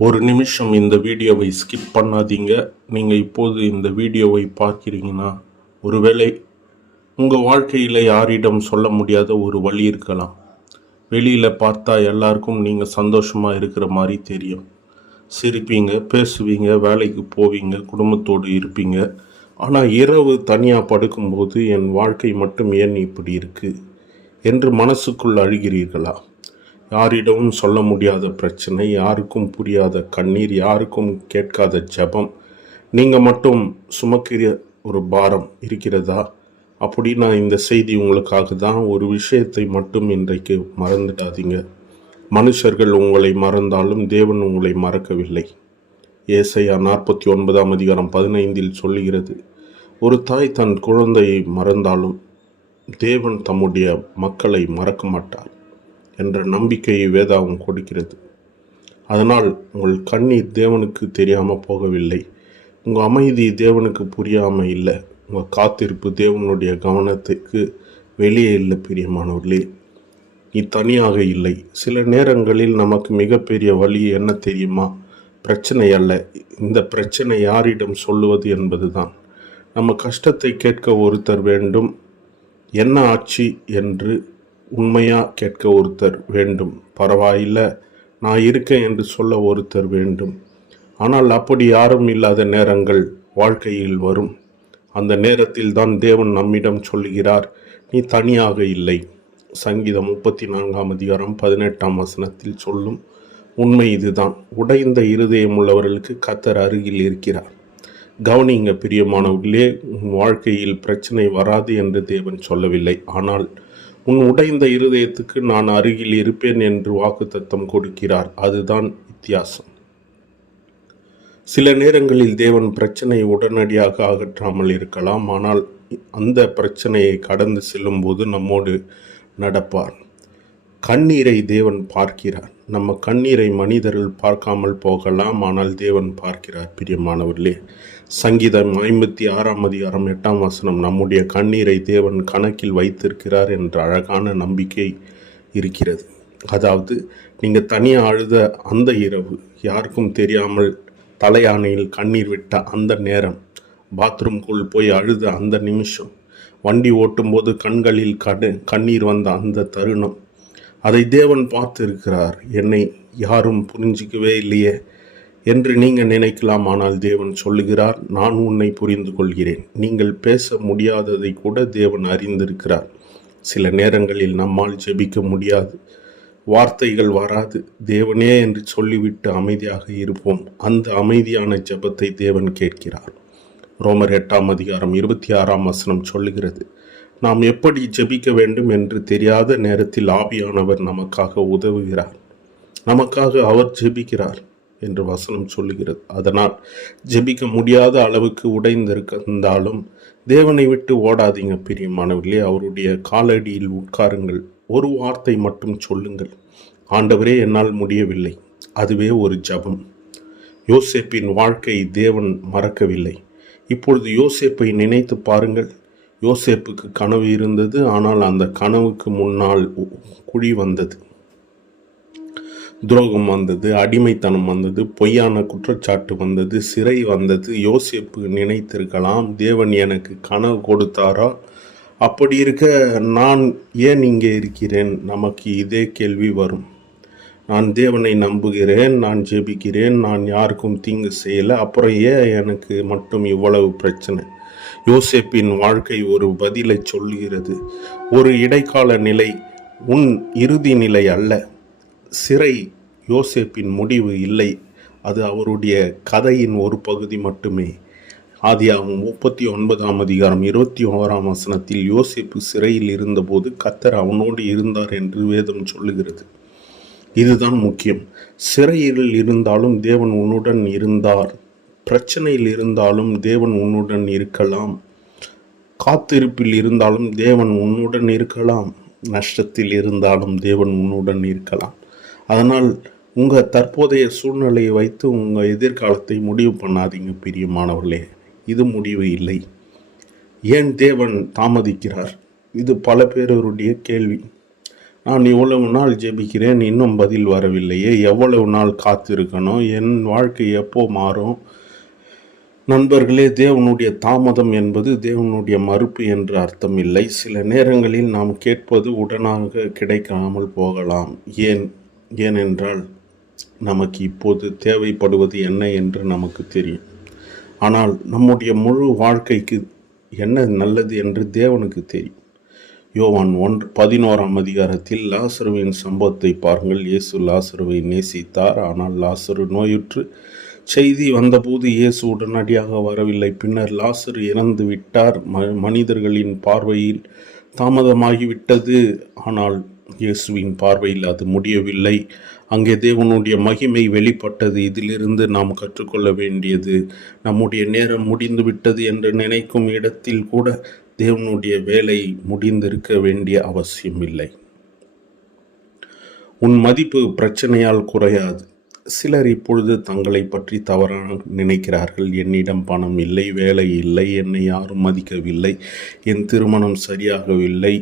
ஒரு நிமிஷம் இந்த வீடியோவை ஸ்கிப் பண்ணாதீங்க. நீங்கள் இப்போது இந்த வீடியோவை பார்க்கிறீங்கன்னா, ஒருவேளை உங்கள் வாழ்க்கையில் யாரிடம் சொல்ல முடியாத ஒரு வழி இருக்கலாம். வெளியில் பார்த்தா எல்லாருக்கும் நீங்கள் சந்தோஷமாக இருக்கிற மாதிரி தெரியும். சிரிப்பீங்க, பேசுவீங்க, வேலைக்கு போவீங்க, குடும்பத்தோடு இருப்பீங்க. ஆனால் இரவு தனியாக படுக்கும்போது என் வாழ்க்கை மட்டும் ஏன் இப்படி இருக்குது என்று மனசுக்குள் அழுகிறீர்களா? யாரிடமும் சொல்ல முடியாத பிரச்சனை, யாருக்கும் புரியாத கண்ணீர், யாருக்கும் கேட்காத ஜெபம், நீங்கள் மட்டும் சுமக்கிற ஒரு பாரம் இருக்கிறதா? அப்படின்னா இந்த செய்தி உங்களுக்காக தான். ஒரு விஷயத்தை மட்டும் இன்றைக்கு மறந்துடாதீங்க. மனுஷர்கள் உங்களை மறந்தாலும் தேவன் உங்களை மறக்கவில்லை. ஏசாயா 49:15 சொல்லுகிறது, ஒரு தாய் தன் குழந்தையை மறந்தாலும் தேவன் தம்முடைய மக்களை மறக்க மாட்டார் என்ற நம்பிக்கையை வேதாகம் கொடுக்கிறது. அதனால் உங்கள் கண்ணீர் தேவனுக்கு தெரியாமல் போகவில்லை. உங்கள் அமைதி தேவனுக்கு புரியாமல் இல்லை. உங்கள் காத்திருப்பு தேவனுடைய கவனத்துக்கு வெளியே இல்லை. பிரியமானவர்களே, நீ தனியாக இல்லை. சில நேரங்களில் நமக்கு மிகப்பெரிய வழி என்ன தெரியுமா? பிரச்சனை அல்ல, இந்த பிரச்சனை யாரிடம் சொல்லுவது என்பது தான். நம்ம கஷ்டத்தை கேட்க ஒருத்தர் வேண்டும். என்ன ஆச்சு என்று உண்மையாக கேட்க ஒருத்தர் வேண்டும். பரவாயில்லை, நான் இருக்கேன் என்று சொல்ல ஒருத்தர் வேண்டும். ஆனால் அப்படி யாரும் இல்லாத நேரங்கள் வாழ்க்கையில் வரும். அந்த நேரத்தில் தான் தேவன் நம்மிடம் சொல்கிறார், நீ தனியாக இல்லை. சங்கீதம் 34:18 சொல்லும் உண்மை இதுதான். உடைந்த இருதயம் உள்ளவர்களுக்கு கர்த்தர் அருகில் இருக்கிறார். கவனிங்க பிரியமானவர்களே, உன் வாழ்க்கையில் பிரச்சனை வராது என்று தேவன் சொல்லவில்லை. ஆனால் உன் உடைந்த இருதயத்துக்கு நான் அருகில் இருப்பேன் என்று வாக்குத்தத்தம் கொடுக்கிறார். அதுதான் வித்தியாசம். சில நேரங்களில் தேவன் பிரச்சனையை உடனடியாக அகற்றாமல் இருக்கலாம். ஆனால் அந்த பிரச்சனையை கடந்து செல்லும்போது நம்மோடு நடப்பார். கண்ணீரை தேவன் பார்க்கிறார். நம்ம கண்ணீரை மனிதர்கள் பார்க்காமல் போகலாம், ஆனால் தேவன் பார்க்கிறார். பிரியமானவர்களே, சங்கீதம் 56:8 நம்முடைய கண்ணீரை தேவன் கணக்கில் வைத்திருக்கிறார் என்ற அழகான நம்பிக்கை இருக்கிறது. அதாவது நீங்கள் தனியாக அழுத அந்த இரவு, யாருக்கும் தெரியாமல் தலையானையில் கண்ணீர் விட்ட அந்த நேரம், பாத்ரூம்குள் போய் அழுத அந்த நிமிஷம், வண்டி ஓட்டும்போது கண்களில் கண்ணீர் வந்த அந்த தருணம், அதை தேவன் பார்த்திருக்கிறார். என்னை யாரும் புரிஞ்சிக்கவே இல்லையே என்று நீங்கள் நினைக்கலாம். ஆனால் தேவன் சொல்லுகிறார், நான் உன்னை புரிந்து கொள்கிறேன். நீங்கள் பேச முடியாததை கூட தேவன் அறிந்திருக்கிறார். சில நேரங்களில் நம்மால் ஜெபிக்க முடியாது, வார்த்தைகள் வராது. தேவனே என்று சொல்லிவிட்டு அமைதியாக இருப்போம். அந்த அமைதியான ஜெபத்தை தேவன் கேட்கிறார். ரோமர் 8:26 சொல்லுகிறது, நாம் எப்படி ஜெபிக்க வேண்டும் என்று தெரியாத நேரத்தில் ஆவியானவர் நமக்காக உதவுகிறார். நமக்காக அவர் ஜெபிக்கிறார் என்று வசனம் சொல்லுகிறது. அதனால் ஜெபிக்க முடியாத அளவுக்கு உடைந்திருந்தாலும் தேவனை விட்டு ஓடாதீங்க பிரியமானவர்களே. அவருடைய காலடியில் உட்காருங்கள். ஒரு வார்த்தை மட்டும் சொல்லுங்கள், ஆண்டவரே என்னால் முடியவில்லை. அதுவே ஒரு ஜெபம். யோசேப்பின் வாழ்க்கை தேவன் மறக்கவில்லை. இப்பொழுது யோசேப்பை நினைத்து பாருங்கள். யோசேப்புக்கு கனவு இருந்தது. ஆனால் அந்த கனவுக்கு முன்னால் குழி வந்தது, துரோகம் வந்தது, அடிமைத்தனம் வந்தது, பொய்யான குற்றச்சாட்டு வந்தது, சிறை வந்தது. யோசேப்பு நினைத்திருக்கலாம், தேவன் எனக்கு கனவு கொடுத்தாரா? அப்படி இருக்க நான் ஏன் இங்கே இருக்கிறேன்? நமக்கு இதே கேள்வி வரும். நான் தேவனை நம்புகிறேன், நான் ஜெபிக்கிறேன், நான் யாருக்கும் தீங்கு செய்யலை, அப்புறம் ஏன் எனக்கு மட்டும் இவ்வளவு பிரச்சனை? யோசேப்பின் வாழ்க்கை ஒரு பதிலை சொல்லுகிறது. ஒரு இடைக்கால நிலை, உன் இறுதி நிலை அல்ல. சிறை யோசேப்பின் முடிவு இல்லை, அது அவருடைய கதையின் ஒரு பகுதி மட்டுமே. ஆதியாகமம் 39:21 யோசேப்பு சிறையில் இருந்தபோது கர்த்தர் அவனோடு இருந்தார் என்று வேதம் சொல்லுகிறது. இதுதான் முக்கியம். சிறையில் இருந்தாலும் தேவன் உன்னுடன் இருந்தார். பிரச்சனையில் இருந்தாலும் தேவன் உன்னுடன் இருக்கலாம். காத்திருப்பில் இருந்தாலும் தேவன் உன்னுடன் இருக்கலாம். நஷ்டத்தில் இருந்தாலும் தேவன் உன்னுடன் இருக்கலாம். அதனால் உங்கள் தற்போதைய சூழ்நிலையை வைத்து உங்கள் எதிர்காலத்தை முடிவு பண்ணாதீங்க பிரியமானவர்களே. இது முடிவு இல்லை. ஏன் தேவன் தாமதிக்கிறார்? இது பல பேருடைய கேள்வி. நான் இவ்வளவு நாள் ஜெபிக்கிறேன், இன்னும் பதில் வரவில்லையே, எவ்வளவு நாள் காத்திருக்கணும், என் வாழ்க்கை எப்போ மாறும்? நண்பர்களே, தேவனுடைய தாமதம் என்பது தேவனுடைய மறுப்பு என்று அர்த்தம் இல்லை. சில நேரங்களில் நாம் கேட்பது உடனாக கிடைக்காமல் போகலாம். ஏனென்றால் நமக்கு இப்போது தேவைப்படுவது என்ன என்று நமக்கு தெரியும். ஆனால் நம்முடைய முழு வாழ்க்கைக்கு என்ன நல்லது என்று தேவனுக்கு தெரியும். யோவான் 11 லாசருவின் சம்பவத்தை பாருங்கள். இயேசு லாசருவை நேசித்தார். ஆனால் லாசரு நோயுற்று செய்தி வந்தபோது இயேசு உடனடியாக வரவில்லை. பின்னர் லாசரு இறந்து விட்டார். மனிதர்களின் பார்வையில் தாமதமாகிவிட்டது. ஆனால் இயேசுவின் பார்வையில் அது முடியவில்லை. அங்கே தேவனுடைய மகிமை வெளிப்பட்டது. இதிலிருந்து நாம் கற்றுக்கொள்ள வேண்டியது, நம்முடைய நேரம் முடிந்துவிட்டது என்று நினைக்கும் இடத்தில் கூட தேவனுடைய வேலை முடிந்திருக்க வேண்டிய அவசியம் இல்லை. உன் மதிப்பு பிரச்சனையால் குறையாது. சிலர் இப்பொழுது தங்களை பற்றி தவறாக நினைக்கிறார்கள். என்னிடம் பணம் இல்லை, வேலை இல்லை, என்னை யாரும் மதிக்கவில்லை, என் திருமணம் சரியாகவில்லை,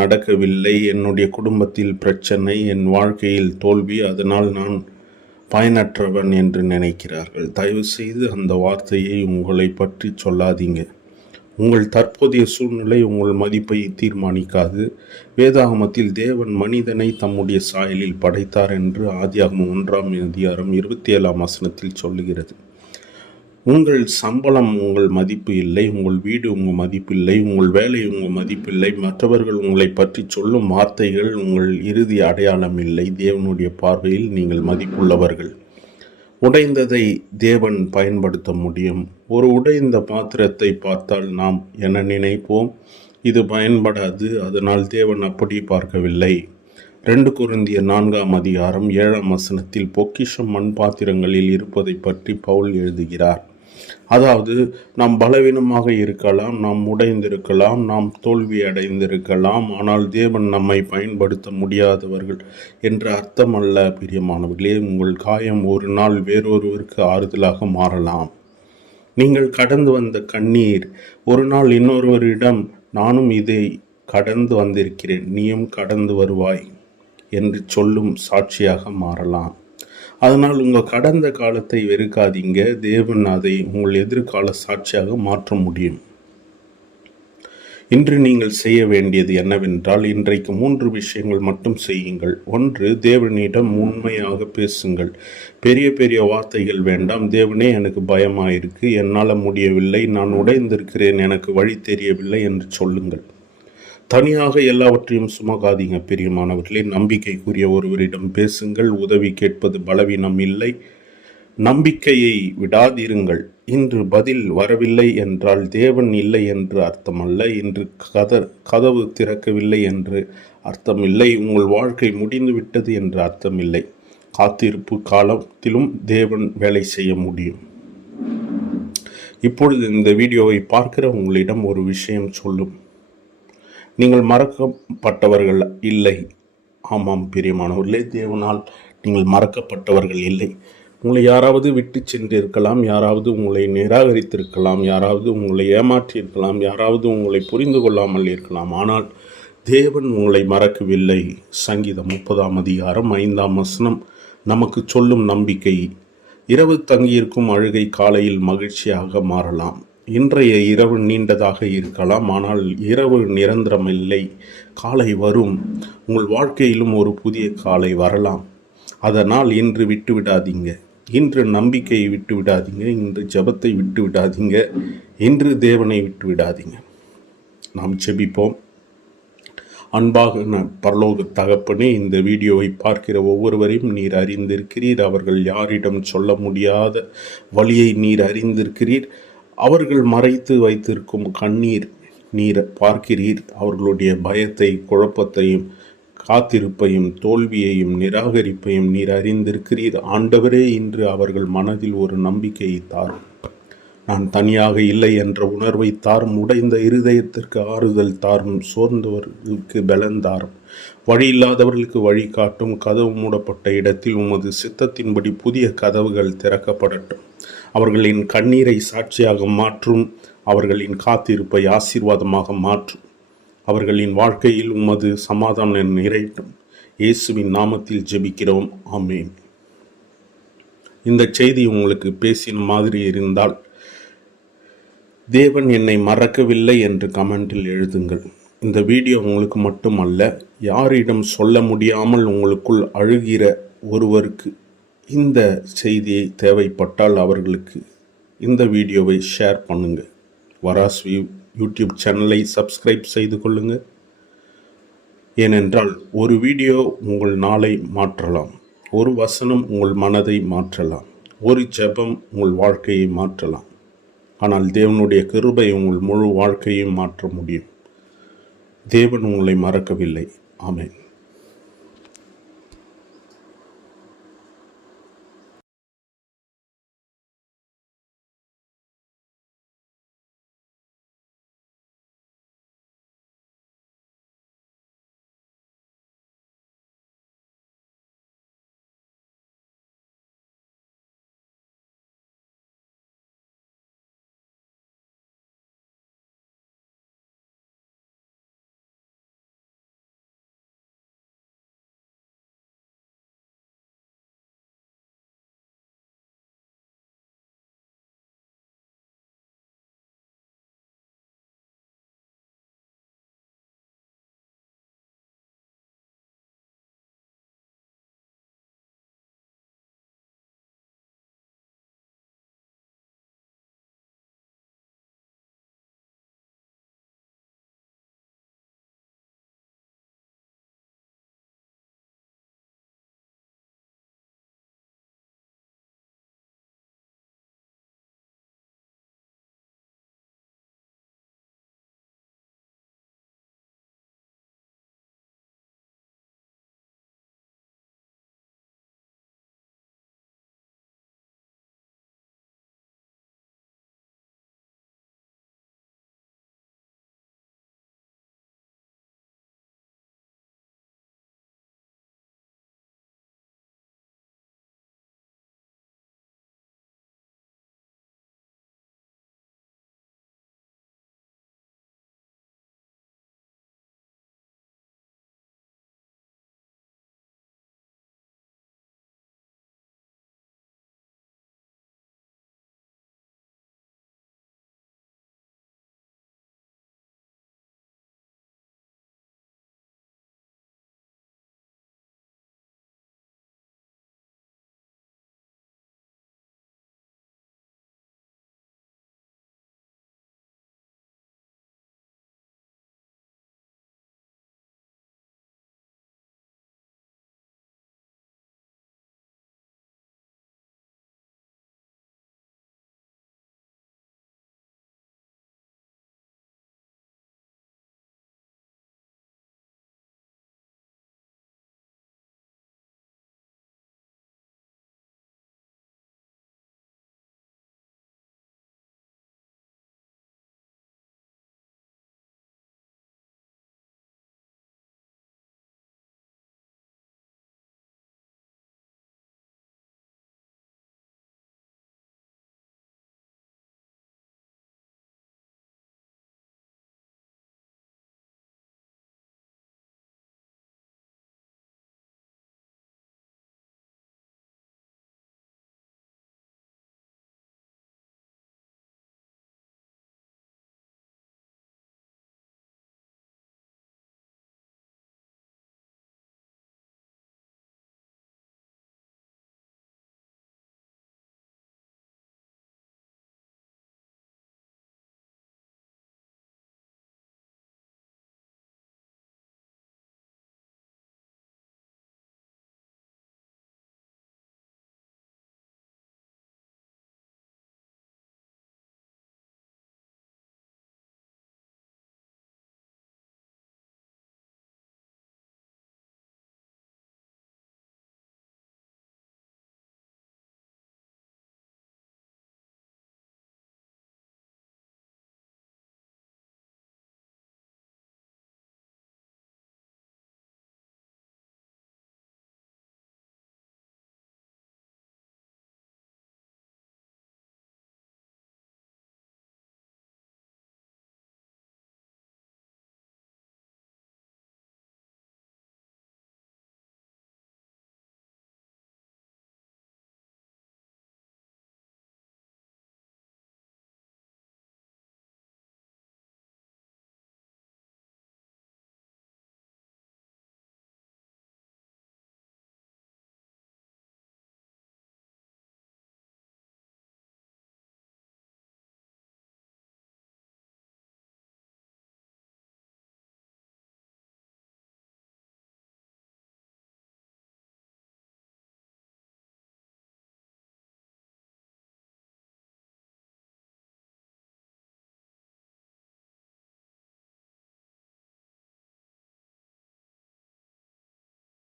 நடக்கவில்லை, என்னுடைய குடும்பத்தில் பிரச்சனை, என் வாழ்க்கையில் தோல்வி, அதனால் நான் பயனற்றவன் என்று நினைக்கிறார்கள். தயவு செய்து அந்த வார்த்தையை உங்களை பற்றி சொல்லாதீங்க. உங்கள் தற்போதைய சூழ்நிலை உங்கள் மதிப்பை தீர்மானிக்காது. வேதாகமத்தில் தேவன் மனிதனை தம்முடைய சாயலில் படைத்தார் என்று ஆதியாகமம் 1:27 சொல்லுகிறது. உங்கள் சம்பளம் உங்கள் மதிப்பு இல்லை, உங்கள் வீடு உங்கள் மதிப்பில்லை, உங்கள் வேலை உங்கள் மதிப்பில்லை, மற்றவர்கள் உங்களை பற்றி சொல்லும் வார்த்தைகள் உங்கள் இறுதி அடையாளம் இல்லை. தேவனுடைய பார்வையில் நீங்கள் மதிப்புள்ளவர்கள். உடைந்ததை தேவன் பயன்படுத்த முடியும். ஒரு உடைந்த பாத்திரத்தை பார்த்தால் நாம் என்ன நினைப்போம்? இது பயன்படாது. அதனால் தேவன் அப்படி பார்க்கவில்லை. 2 கொரிந்தியர் 4:7 பொக்கிஷம் மண் பாத்திரங்களில் இருப்பதை பற்றி பவுல் எழுதுகிறார். அதாவது நாம் பலவீனமாக இருக்கலாம், நாம் உடைந்திருக்கலாம், நாம் தோல்வி அடைந்திருக்கலாம், ஆனால் தேவன் நம்மை பயன்படுத்த முடியாதவர்கள் என்ற அர்த்தம் அல்ல. பிரியமானவர்களே, உங்கள் காயம் ஒரு நாள் வேறொருவருக்கு ஆறுதலாக மாறலாம். நீங்கள் கடந்து வந்த கண்ணீர் ஒரு நாள் இன்னொருவரிடம் நானும் இதை கடந்து வந்திருக்கிறேன், நீயும் கடந்து வருவாய் என்று சொல்லும் சாட்சியாக மாறலாம். அதனால் உங்கள் கடந்த காலத்தை வெறுக்காதீங்க. தேவன் அதை உங்கள் எதிர்கால சாட்சியாக மாற்ற முடியும். இன்று நீங்கள் செய்ய வேண்டியது என்னவென்றால், இன்றைக்கு 3 விஷயங்கள் மட்டும் செய்யுங்கள். 1, தேவனிடம் உண்மையாக பேசுங்கள். பெரிய பெரிய வார்த்தைகள் வேண்டாம். தேவனே, எனக்கு பயமாயிருக்கு, என்னால் முடியவில்லை, நான் உடைந்திருக்கிறேன், எனக்கு வழி தெரியவில்லை என்று சொல்லுங்கள். தனியாக எல்லாவற்றையும் சுமக்காதீங்க. பிரியமானவர்களே, நம்பிக்கைக்குரிய ஒருவரிடம் பேசுங்கள். உதவி கேட்பது பலவீனம் இல்லை. நம்பிக்கையை விடாதிருங்கள். இன்று பதில் வரவில்லை என்றால் தேவன் இல்லை என்று அர்த்தமல்ல. இன்று கதவு திறக்கவில்லை என்று அர்த்தமில்லை. உங்கள் வாழ்க்கை முடிந்துவிட்டது என்று அர்த்தமில்லை. காத்திருப்பு காலத்திலும் தேவன் வேலை செய்ய முடியும். இப்பொழுது இந்த வீடியோவை பார்க்கிற உங்களிடம் ஒரு விஷயம் சொல்லும். நீங்கள் மறக்கப்பட்டவர்கள் இல்லை. ஆமாம் பிரியமானவர்களே, தேவனால் நீங்கள் மறக்கப்பட்டவர்கள் இல்லை. உங்களை யாராவது விட்டு சென்றிருக்கலாம், யாராவது உங்களை நிராகரித்திருக்கலாம், யாராவது உங்களை ஏமாற்றியிருக்கலாம், யாராவது உங்களை புரிந்து கொள்ளாமல் இருக்கலாம். ஆனால் தேவன் உங்களை மறக்கவில்லை. சங்கீதம் 30:5 நமக்கு சொல்லும் நம்பிக்கை. இரவு தங்கியிருக்கும் அழுகை காலையில் மகிழ்ச்சியாக மாறலாம். இன்றைய இரவு நீண்டதாக இருக்கலாம், ஆனால் இரவு நிரந்தரமில்லை. காலை வரும். உங்கள் வாழ்க்கையிலும் ஒரு புதிய காலை வரலாம். அதனால் இன்று விட்டுவிடாதீங்க. இன்று நம்பிக்கையை விட்டு விடாதீங்க. இன்று ஜெபத்தை விட்டு விடாதீங்க. இன்று தேவனை விட்டு விடாதீங்க. நாம் ஜெபிப்போம். அன்பாக பரலோக தகப்பனே, இந்த வீடியோவை பார்க்கிற ஒவ்வொருவரையும் நீர் அறிந்திருக்கிறீர். அவர்கள் யாரிடம் சொல்ல முடியாத வழியை நீர் அறிந்திருக்கிறீர். அவர்கள் மறைத்து வைத்திருக்கும் கண்ணீர் நீர் பார்க்கிறீர். அவர்களுடைய பயத்தை, குழப்பத்தையும், காத்திருப்பையும், தோல்வியையும், நிராகரிப்பையும் நீர் அறிந்திருக்கிறீர். ஆண்டவரே, இன்று அவர்கள் மனதில் ஒரு நம்பிக்கையை தாரும். நான் தனியாக இல்லை என்ற உணர்வை தாரும். உடைந்த இருதயத்திற்கு ஆறுதல் தாரும். சோர்ந்தவர்களுக்கு பலன் தாரும். வழி இல்லாதவர்களுக்கு வழி காட்டும். கதவு மூடப்பட்ட இடத்தில் உமது சித்தத்தின்படி புதிய கதவுகள் திறக்கப்படட்டும். அவர்களின் கண்ணீரை சாட்சியாக மாற்றும். அவர்களின் காத்திருப்பை ஆசீர்வாதமாக மாற்றும். அவர்களின் வாழ்க்கையில் உமது சமாதானம் நிறையட்டும். இயேசுவின் நாமத்தில் ஜெபிக்கிறோம். ஆமென். இந்த செய்தி உங்களுக்கு பேசின மாதிரி இருந்தால் தேவன் என்னை மறக்கவில்லை என்று கமெண்டில் எழுதுங்கள். இந்த வீடியோ உங்களுக்கு மட்டுமல்ல, யாரிடம் சொல்ல முடியாமல் உங்களுக்குள் அழுகிற ஒருவருக்கு இந்த செய்தியை தேவைப்பட்டால் அவர்களுக்கு இந்த வீடியோவை ஷேர் பண்ணுங்கள். வராஸ் யூடியூப் சேனலை சப்ஸ்கிரைப் செய்து கொள்ளுங்கள். ஏனென்றால் ஒரு வீடியோ உங்கள் நாளை மாற்றலாம், ஒரு வசனம் உங்கள் மனதை மாற்றலாம், ஒரு ஜெபம் உங்கள் வாழ்க்கையை மாற்றலாம். ஆனால் தேவனுடைய கிருபை உங்கள் முழு வாழ்க்கையை மாற்ற முடியும். தேவன் உங்களை மறக்கவில்லை. ஆமென்.